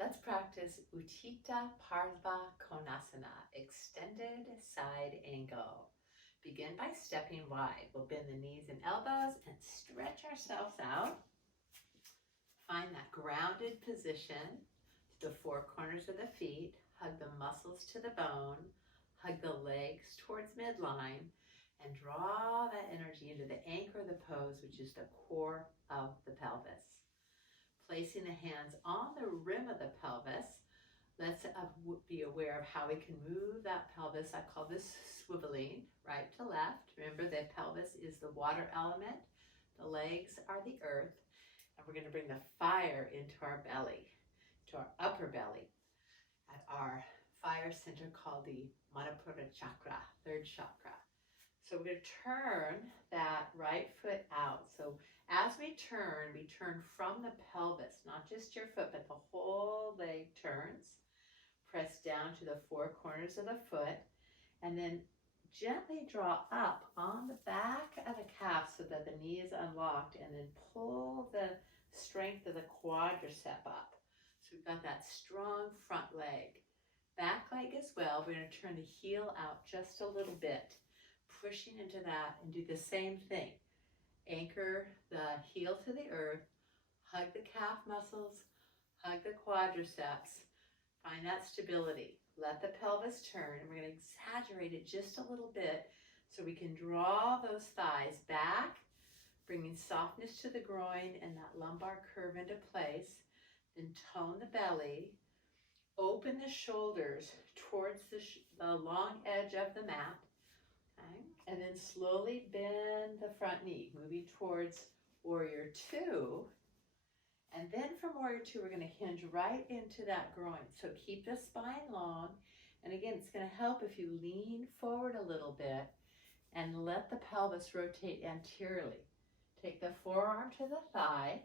Let's practice Utthita Parva Konasana, extended side angle. Begin by stepping wide. We'll bend the knees and elbows and stretch ourselves out. Find that grounded position to the four corners of the feet. Hug the muscles to the bone. Hug the legs towards midline and draw that energy into the anchor of the pose, which is the core of the pelvis. Placing the hands on the rim of the pelvis, let's be aware of how we can move that pelvis. I call this swiveling, right to left. Remember, the pelvis is the water element. The legs are the earth. And we're going to bring the fire into our belly, to our upper belly, at our fire center called the Manipura Chakra, third chakra. So we're going to turn that right foot out. So as we turn from the pelvis, not just your foot, but the whole leg turns. Press down to the four corners of the foot, and then gently draw up on the back of the calf so that the knee is unlocked, and then pull the strength of the quadricep up. So we've got that strong front leg. Back leg as well. We're going to turn the heel out just a little bit, pushing into that, and do the same thing. Anchor the heel to the earth, hug the calf muscles, hug the quadriceps, find that stability. Let the pelvis turn, and we're going to exaggerate it just a little bit so we can draw those thighs back, bringing softness to the groin and that lumbar curve into place. Then tone the belly, open the shoulders towards the long edge of the mat. Okay. And then slowly bend the front knee, moving towards Warrior Two. And then from Warrior Two, we're going to hinge right into that groin. So keep the spine long. And again, it's going to help if you lean forward a little bit and let the pelvis rotate anteriorly. Take the forearm to the thigh.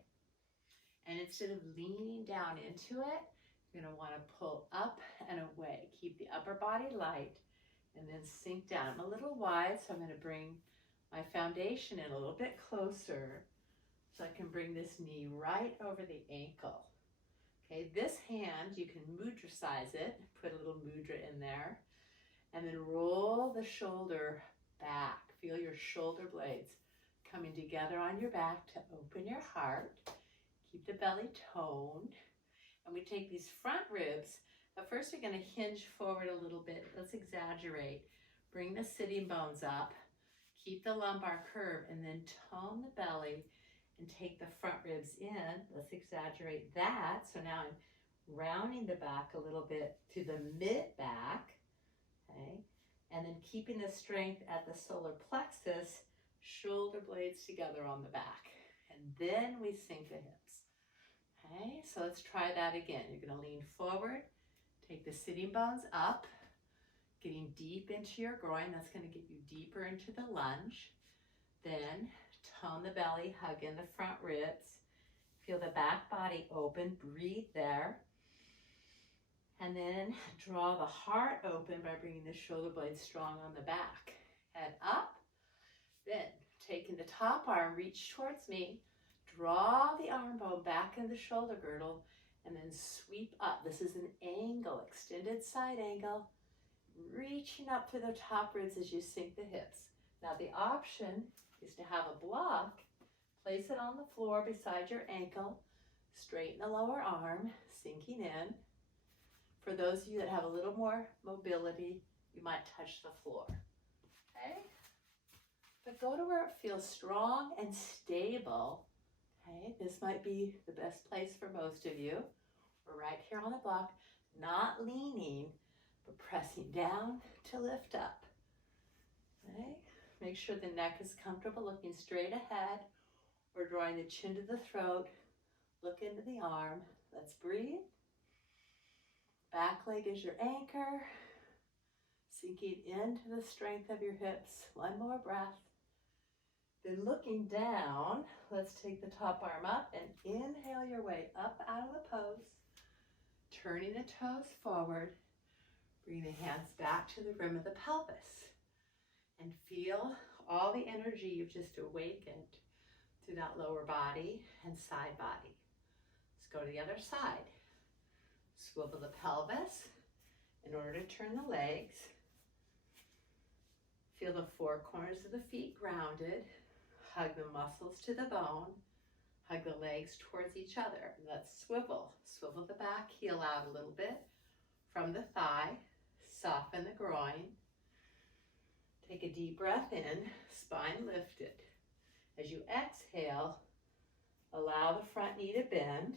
And instead of leaning down into it, you're going to want to pull up and away. Keep the upper body light. And then sink down. I'm a little wide, so I'm going to bring my foundation in a little bit closer so I can bring this knee right over the ankle. Okay, this hand, you can mudra size it, put a little mudra in there, and then roll the shoulder back. Feel your shoulder blades coming together on your back to open your heart. Keep the belly toned. And we take these front ribs. But first we're going to hinge forward a little bit. Let's exaggerate. Bring the sitting bones up. Keep the lumbar curve, and then tone the belly and take the front ribs in. Let's exaggerate that. So now I'm rounding the back a little bit to the mid-back. Okay? And then keeping the strength at the solar plexus, shoulder blades together on the back. And then we sink the hips. Okay? So let's try that again. You're going to lean forward. Take the sitting bones up, getting deep into your groin. That's going to get you deeper into the lunge. Then tone the belly, hug in the front ribs. Feel the back body open. Breathe there. And then draw the heart open by bringing the shoulder blades strong on the back. Head up. Then taking the top arm, reach towards me. Draw the arm bone back in the shoulder girdle. And then sweep up. This is an angle, extended side angle, reaching up to the top ribs as you sink the hips. Now the option is to have a block, place it on the floor beside your ankle, straighten the lower arm, sinking in. For those of you that have a little more mobility, you might touch the floor. Okay? But go to where it feels strong and stable. Okay, this might be the best place for most of you. We're right here on the block, not leaning, but pressing down to lift up. Okay, make sure the neck is comfortable, looking straight ahead, or drawing the chin to the throat. Look into the arm. Let's breathe. Back leg is your anchor, sinking into the strength of your hips. One more breath. Then looking down, let's take the top arm up and inhale your way up out of the pose. Turning the toes forward. Bring the hands back to the rim of the pelvis. And feel all the energy you've just awakened through that lower body and side body. Let's go to the other side. Swivel the pelvis in order to turn the legs. Feel the four corners of the feet grounded. Hug the muscles to the bone. Hug the legs towards each other. Let's swivel. Swivel the back heel out a little bit from the thigh. Soften the groin. Take a deep breath in, spine lifted. As you exhale, allow the front knee to bend.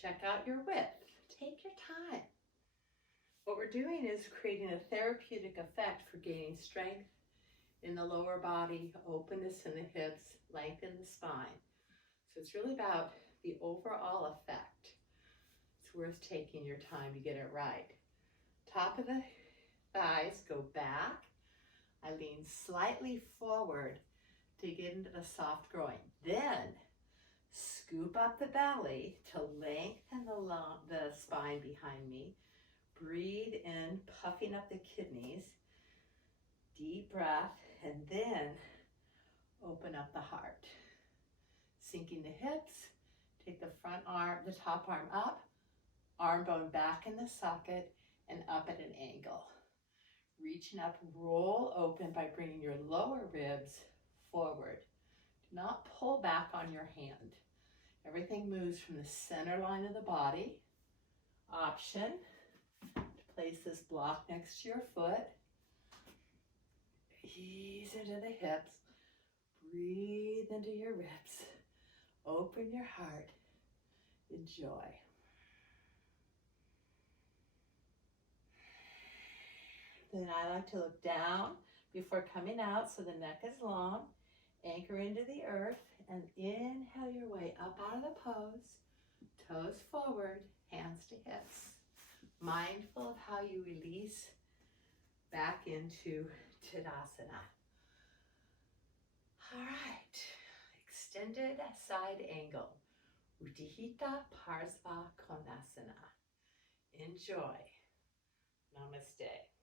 Check out your width. Take your time. What we're doing is creating a therapeutic effect for gaining strength in the lower body, openness in the hips, length in the spine. So it's really about the overall effect. It's worth taking your time to get it right. Top of the thighs go back. I lean slightly forward to get into the soft groin. Then scoop up the belly to lengthen the spine behind me. Breathe in, puffing up the kidneys. Deep breath, and then open up the heart. Sinking the hips, take the front arm, the top arm up, arm bone back in the socket, and up at an angle. Reaching up, roll open by bringing your lower ribs forward. Do not pull back on your hand. Everything moves from the center line of the body. Option to place this block next to your foot. Ease into the hips. Breathe into your ribs. Open your heart. Enjoy. Then I like to look down before coming out so the neck is long. Anchor into the earth and inhale your way up out of the pose. Toes forward, hands to hips. Mindful of how you release back into Tadasana. All right, extended side angle. Utthita Parsva Konasana. Enjoy. Namaste.